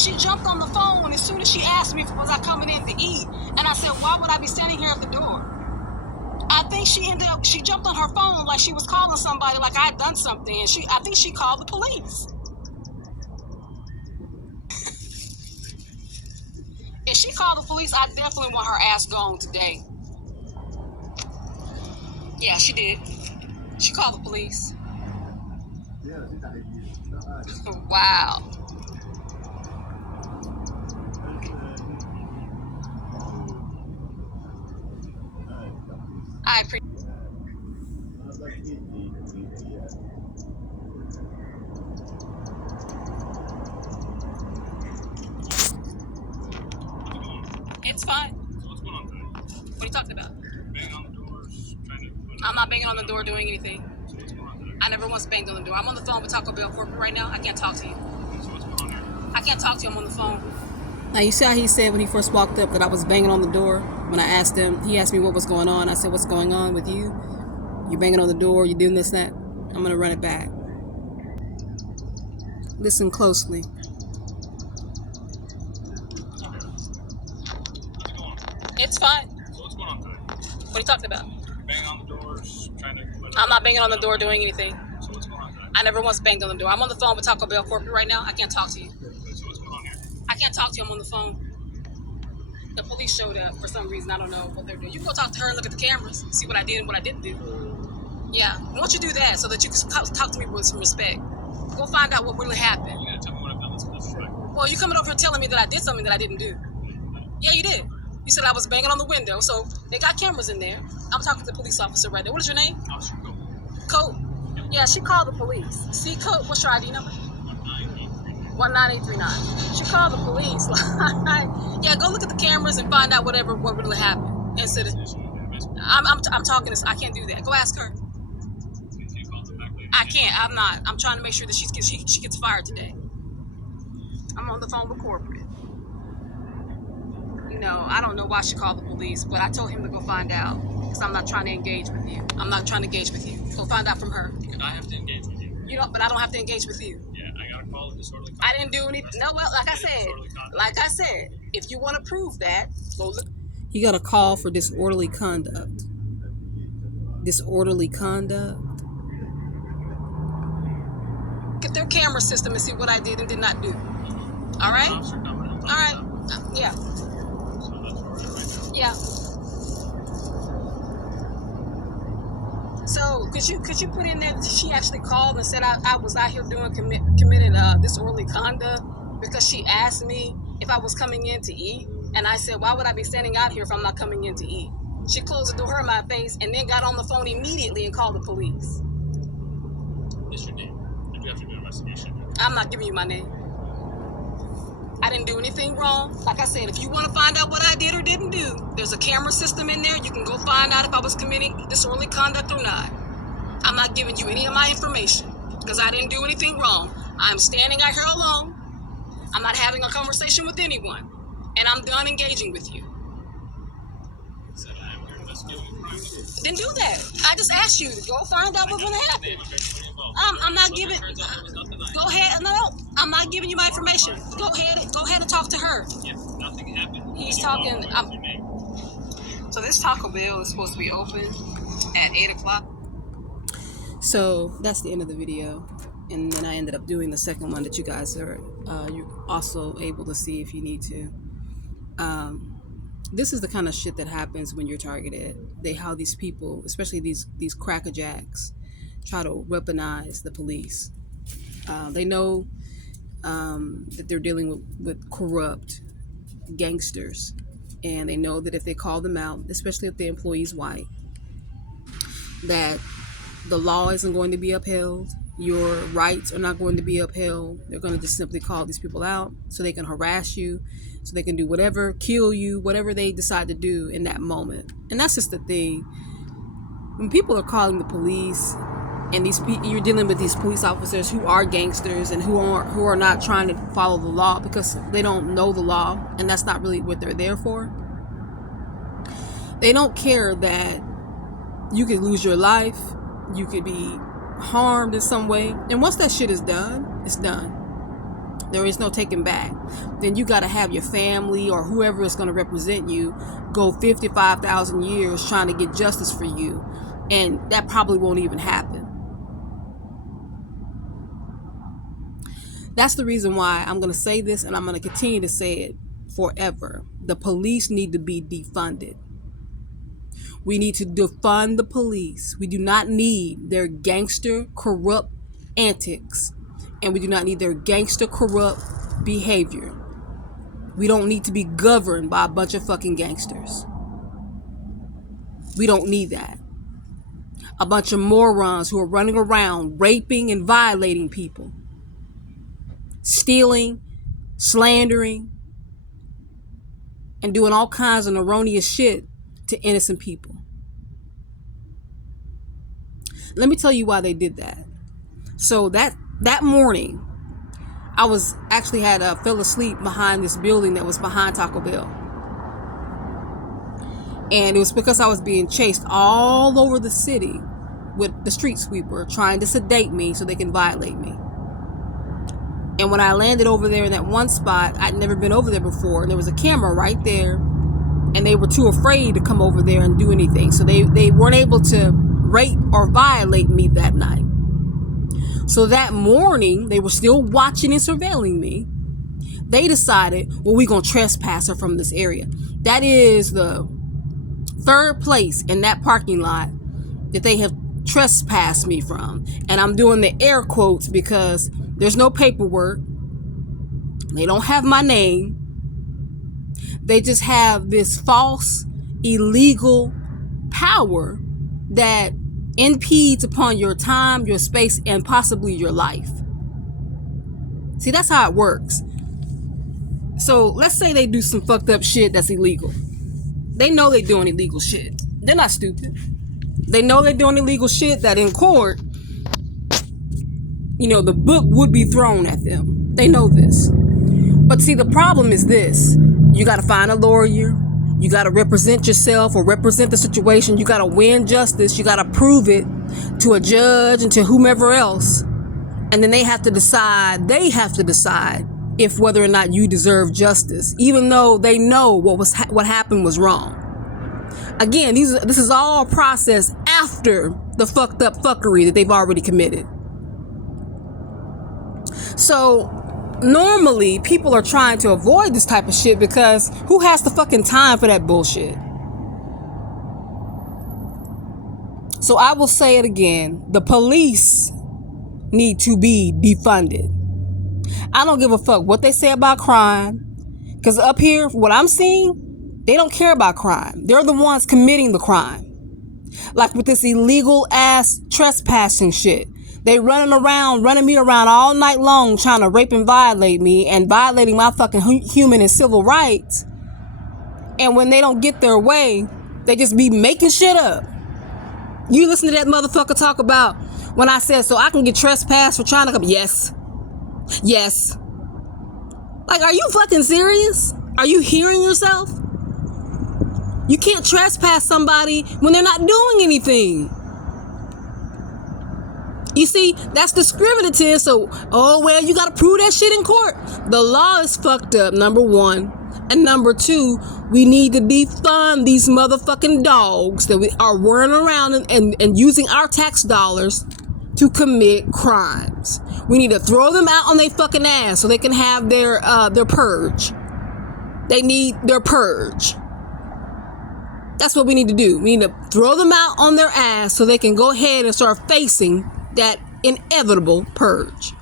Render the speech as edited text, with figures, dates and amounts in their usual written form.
she jumped on the phone as soon as she asked me was I coming in to eat. And I said, why would I be standing here at the door? I think she jumped on her phone like she was calling somebody, like I had done something. And I think she called the police. If she called the police, I definitely want her ass gone today. Yeah, she did. She called the police. Wow. I appreciate. It's fine. What's going on today? What are you talking about? Banging on the doors, trying to... I'm not banging on the door doing anything. So what's going on today? I never once banged on the door. I'm on the phone with Taco Bell corporate right now. I can't talk to you. So what's going on here? I can't talk to you. I'm on the phone. Now, you see how he said when he first walked up that I was banging on the door? When I asked him, he asked me what was going on. I said, what's going on with you? You're banging on the door. You're doing this, that. I'm going to run it back. Listen closely. It's fine. So what's going on today? What are you talking about? Banging on the doors, trying to... I'm not banging on the door doing anything. So what's going on today? I never once banged on the door. I'm on the phone with Taco Bell corporate right now. I can't talk to you. So what's going on here? I can't talk to you. I'm on the phone. The police showed up for some reason. I don't know what they're doing. You can go talk to her and look at the cameras, see what I did and what I didn't do. Yeah. Why don't you do that so that you can talk to me with some respect? Go find out what really happened. You gotta tell me what I've done that's disrespectful. Well, you coming over here telling me that I did something that I didn't do. Yeah, you did. You said I was banging on the window, so they got cameras in there. I'm talking to the police officer right there. What is your name? Officer Cope. Cope. Yeah, she called the police. See, Cope, what's your ID number? 19839. She called the police. Yeah, go look at the cameras and find out what really happened. Instead of, I'm talking this. I can't do that. Go ask her. I can't. I'm not. I'm trying to make sure that she gets fired today. I'm on the phone with corporate. No, I don't know why she called the police, but I told him to go find out because I'm not trying to engage with you. I'm not trying to engage with you. Go find out from her. And I have to engage with you. You don't, but I don't have to engage with you. Yeah, I got a call of disorderly conduct. I didn't do anything. No, well, like I said, if you want to prove that, go look. You got a call for disorderly conduct. Disorderly conduct. Get their camera system and see what I did and did not do. All right? All right. Yeah. Yeah. So could you put in there that she actually called and said I was out here doing committed disorderly conduct because she asked me if I was coming in to eat, and I said, why would I be standing out here if I'm not coming in to eat? She closed the door in my face and then got on the phone immediately and called the police. What's your name? I do have to do an investigation. I'm not giving you my name. I didn't do anything wrong. Like I said, if you want to find out what I did or didn't do, there's a camera system in there. You can go find out if I was committing disorderly conduct or not. I'm not giving you any of my information because I didn't do anything wrong. I'm standing out here alone. I'm not having a conversation with anyone. And I'm done engaging with you. Then do that. I just asked you to go find out what's going to happen. I'm not giving. Go ahead. No, I'm not giving you my information. Go ahead and talk to her. Yeah, nothing happened. He's talking. So this Taco Bell is supposed to be open at 8 o'clock. So that's the end of the video. And then I ended up doing the second one that you guys are you're also able to see if you need to. This is the kind of shit that happens when you're targeted. How these people, especially these crackerjacks, try to weaponize the police. They know that they're dealing with corrupt gangsters, and they know that if they call them out, especially if the employee's white, that the law isn't going to be upheld. Your rights are not going to be upheld. They're going to just simply call these people out so they can harass you, so they can do whatever, kill you, whatever they decide to do in that moment. And that's just the thing. When people are calling the police, and you're dealing with these police officers who are gangsters and who are not trying to follow the law because they don't know the law, and that's not really what they're there for. They don't care that you could lose your life, you could be harmed in some way, and once that shit is done, it's done. There is no taking back. Then you got to have your family or whoever is going to represent you go 55,000 years trying to get justice for you. And that probably won't even happen. That's the reason why I'm going to say this, and I'm going to continue to say it forever. The police need to be defunded. We need to defund the police. We do not need their gangster, corrupt antics. And we do not need their gangster, corrupt behavior. We don't need to be governed by a bunch of fucking gangsters. We don't need that. A bunch of morons who are running around raping and violating people. Stealing, slandering, and doing all kinds of erroneous shit to innocent people. Let me tell you why they did that. So that morning, I was actually fell asleep behind this building that was behind Taco Bell. And it was because I was being chased all over the city with the street sweeper trying to sedate me so they can violate me. And when I landed over there in that one spot, I'd never been over there before. And there was a camera right there. And they were too afraid to come over there and do anything. So they weren't able to rape or violate me that night. So that morning, they were still watching and surveilling me. They decided, well, we're going to trespass her from this area. That is the third place in that parking lot that they have trespassed me from. And I'm doing the air quotes because there's no paperwork. They don't have my name. They just have this false, illegal power that impedes upon your time, your space, and possibly your life. See, that's how it works. So let's say they do some fucked up shit that's illegal. They know they're doing illegal shit. They're not stupid. They know they're doing illegal shit that in court, the book would be thrown at them. They know this. But see, the problem is this. You got to find a lawyer. You got to represent yourself or represent the situation. You got to win justice. You got to prove it to a judge and to whomever else. And then they have to decide if whether or not you deserve justice, even though they know what happened was wrong. Again, this is all processed after the fucked up fuckery that they've already committed. So normally people are trying to avoid this type of shit because who has the fucking time for that bullshit? So I will say it again. The police need to be defunded. I don't give a fuck what they say about crime. Because up here, what I'm seeing, they don't care about crime. They're the ones committing the crime. Like with this illegal ass trespassing shit. They running me around all night long trying to rape and violate me and violating my fucking human and civil rights. And when they don't get their way, they just be making shit up. You listen to that motherfucker talk about when I said, so I can get trespassed for trying to come. Yes. Like, are you fucking serious? Are you hearing yourself? You can't trespass somebody when they're not doing anything. You see, that's discriminative. So, you got to prove that shit in court. The law is fucked up, number one. And number two, we need to defund these motherfucking dogs that we are running around and using our tax dollars to commit crimes. We need to throw them out on their fucking ass so they can have their purge. They need their purge. That's what we need to do. We need to throw them out on their ass so they can go ahead and start facing that inevitable purge.